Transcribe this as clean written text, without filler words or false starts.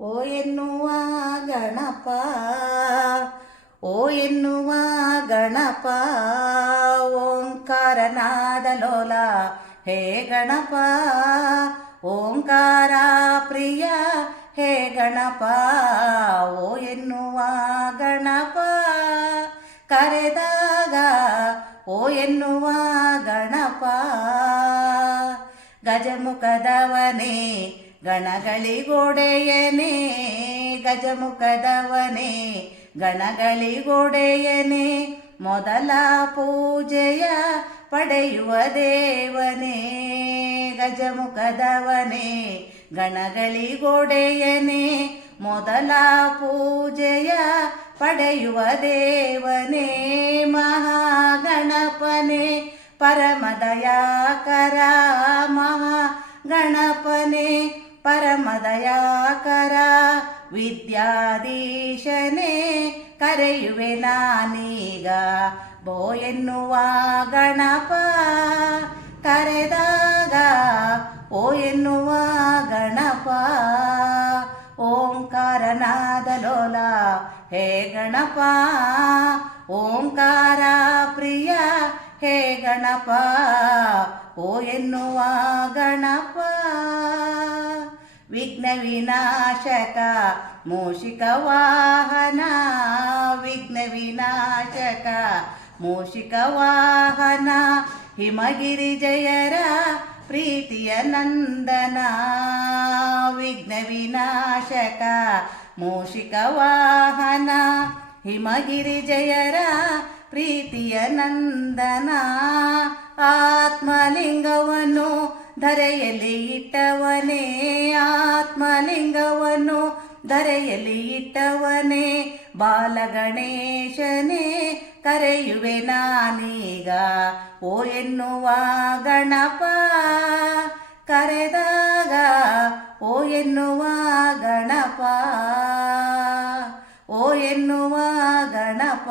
ಓ ಎನ್ನುವ ಗಣಪ, ಓ ಎನ್ನುವ ಗಣಪ, ಓಂಕಾರನಾದ ಲೋಲ ಹೇ ಗಣಪ, ಓಂಕಾರ ಪ್ರಿಯ ಹೇ ಗಣಪ, ಓ ಎನ್ನುವ ಗಣಪ, ಕರೆದಾಗ ಓ ಎನ್ನುವ ಗಣಪ, ಗಜಮುಖದವನೇ ಗಣಗಳಿಗೊಡೆಯನೇ, ಗಜಮುಖದವನೇ ಗಣಗಳಿಗೊಡೆಯನೇ, ಮೊದಲ ಪೂಜೆಯ ಪಡೆಯುವ ದೇವನೇ, ಗಜಮುಖದವನೇ ಗಣಗಳಿಗೊಡೆಯನೇ, ಮೊದಲ ಪೂಜೆಯ ಪಡೆಯುವ ದೇವನೇ, ಮಹಾಗಣಪನೇ ಪರಮದಯಾಕರ, ಮಹಾಗಣಪನೇ ಪರಮದಯಾಕರ, ವಿದ್ಯಾಧೀಶನೇ ಕರೆಯುವೆ ನಾನೀಗ, ಬೋ ಎನ್ನುವ ಗಣಪ, ಕರೆದಾಗ ಓ ಎನ್ನುವ ಗಣಪ, ಓಂಕಾರನಾದ ಲೋಲ ಹೇ ಗಣಪ, ಓಂಕಾರ ಪ್ರಿಯ ಹೇ ಗಣಪ, ಓ ಎನ್ನುವ ಗಣಪ, ವಿಘ್ನ ವಿನಾಶಕ ಮೂಷಿಕ ವಾಹನ, ವಿಘ್ನ ವಿನಾಶಕ ಮೂಷಿಕ ವಾಹನ, ಹಿಮಗಿರಿ ಜಯರ ಪ್ರೀತಿಯ ನಂದನ, ವಿಘ್ನ ವಿನಾಶಕ ಮೂಷಿಕ ವಾಹನ, ಹಿಮಗಿರಿ ಜಯರ ಪ್ರೀತಿಯ ನಂದನ, ಆತ್ಮಲಿಂಗವನ್ನು ಧರೆಯಲ್ಲಿ ಇಟ್ಟವನೇ, ಆತ್ಮಲಿಂಗವನ್ನು ಧರೆಯಲ್ಲಿ ಇಟ್ಟವನೇ, ಬಾಲಗಣೇಶನೇ ಕರೆಯುವೆ ನಾನೀಗ, ಓ ಎನ್ನುವ ಗಣಪ, ಕರೆದಾಗ ಓ ಎನ್ನುವ ಗಣಪ, ಓ ಎನ್ನುವ ಗಣಪ.